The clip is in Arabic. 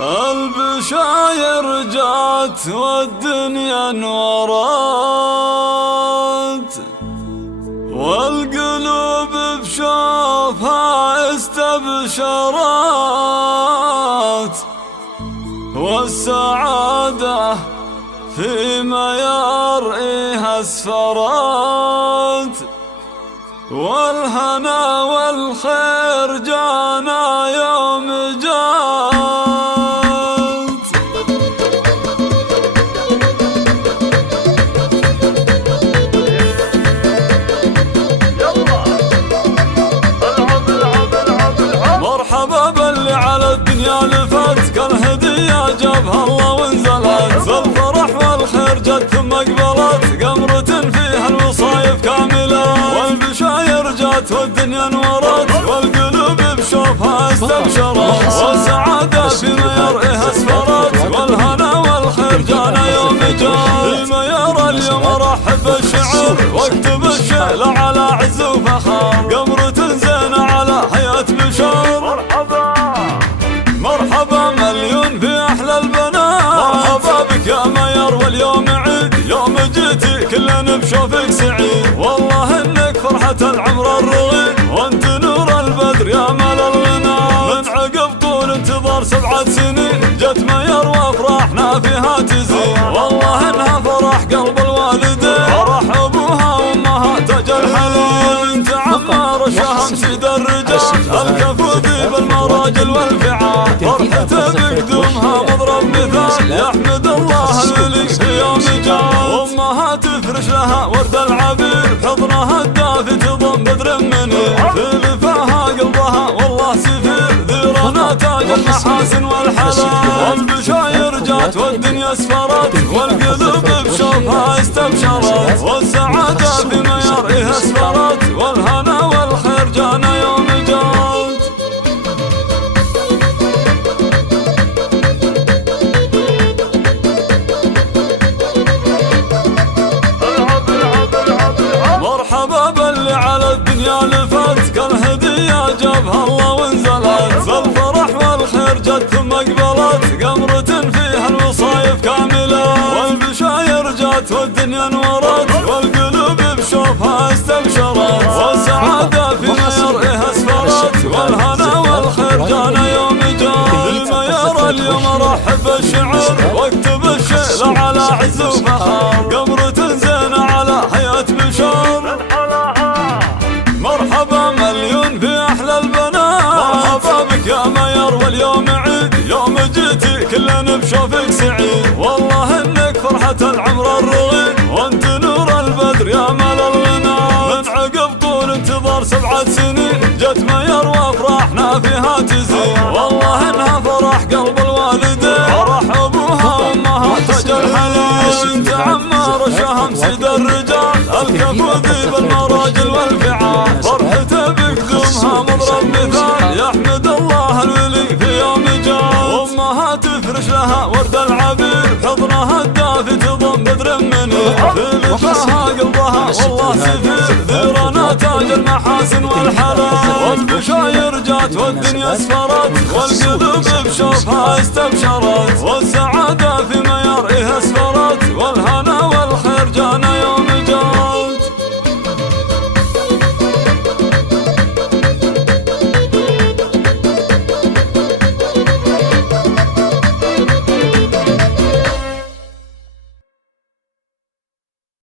البشاير جات والدنيا انورت، والقلوب بشوفها استبشرت، والسعادة فيما يرئيها اسفرت، والهنا والخير جانا يوم جات. مرحبا باللي على الدنيا لفت، كالهدية جابها الله وانزلت، بالفرح والخير جت ثم اقبلت، قمرة فيها الوصايف كاملة، والبشاير جات والدنيا انورت، والقلوب بشوفها استبشرت، والسعادة فيما يرئيها اسفرت، والهنا والخير جانا يوم جات. فيما يرى اليوم ارحب بالشعر، واكتب الشعر على عز وفخر، قمرة زينة على حياة بشر. مرحبا مرحبا مليون في احلى البنات، مرحبا بك يا مير واليوم عيد، يوم جيتي كلنا بشوفك سعيد، والله انك فرحة العمر الرغيد، وانت نور البدر يا مال الغنى، من عقب طول انتظار 7 سنين، جت مير وافراحنا فيها تزيد، والله انها فرح قلب الوالدين، فرح ابوها وامها تاج الحليم، انت عمار شهم سيد الرجال، الكفو ذيب المراجل والفعال، فرحته بقدومها مضرب مثال، يحمد الله الولي في يوم جال، امها تفرش لها ورد العبير، حضنها الدافي تضم بدر منير، في لفاها قلبها والله سفير، ذيرنا تاج المحاسن والحلال، البشاير جات والدنيا اسفرت، والقلوب بشوفها استبشرت، والسعادة فيما يرئيها اسفرت، والهنا والخير جانا يوم جات. مرحبا باللي على الدنيا لفت، كالهدية جابها الله وانزلت، بالفرح والخير جت ثم اقبلت، قمرة فيها الوصايف كاملة، والبشاير جات والدنيا انورت، والقلوب بشوفها استبشرت، والسعادة فيما يرئيها اسفرت، والهنا والخير جانا يوم جات. فيما يرى اليوم ارحب بالشعر، واكتب الشعر على عز وفخر، قمرة زينة على حياة بشر. مرحبا مليون في احلى البنات، مرحبا بك يا مير واليوم عيد، يوم جيتي كلنا بشوفك سعيد، والله انك فرحة العمر الرغيد، وانت نور البدر يا مال الغنى، من عقب طول انتظار 7 سنين، جت مير وافراحنا فيها تزيد، والله انها فرح قلب الوالدين، فرح ابوها وامها تاج الحليم، انت عمار شهم سيد الرجال، الكفو ذيب المراجل والفعال، فرحته بقدومها مضرب مثال، يحمد الله الولي في يوم جال، امها تفرش لها ورد العبير، حضنها الدافي تضم بدر منير، في لفاها قلبها والله سفير، ذيرنا تاج المحاسن والحلال، والبشاير جات والدنيا اسفرت، والقلوب بشوفها استبشرت، والسعادة فيما يرئيها اسفرت، والهنا والخير جانا يوم جات.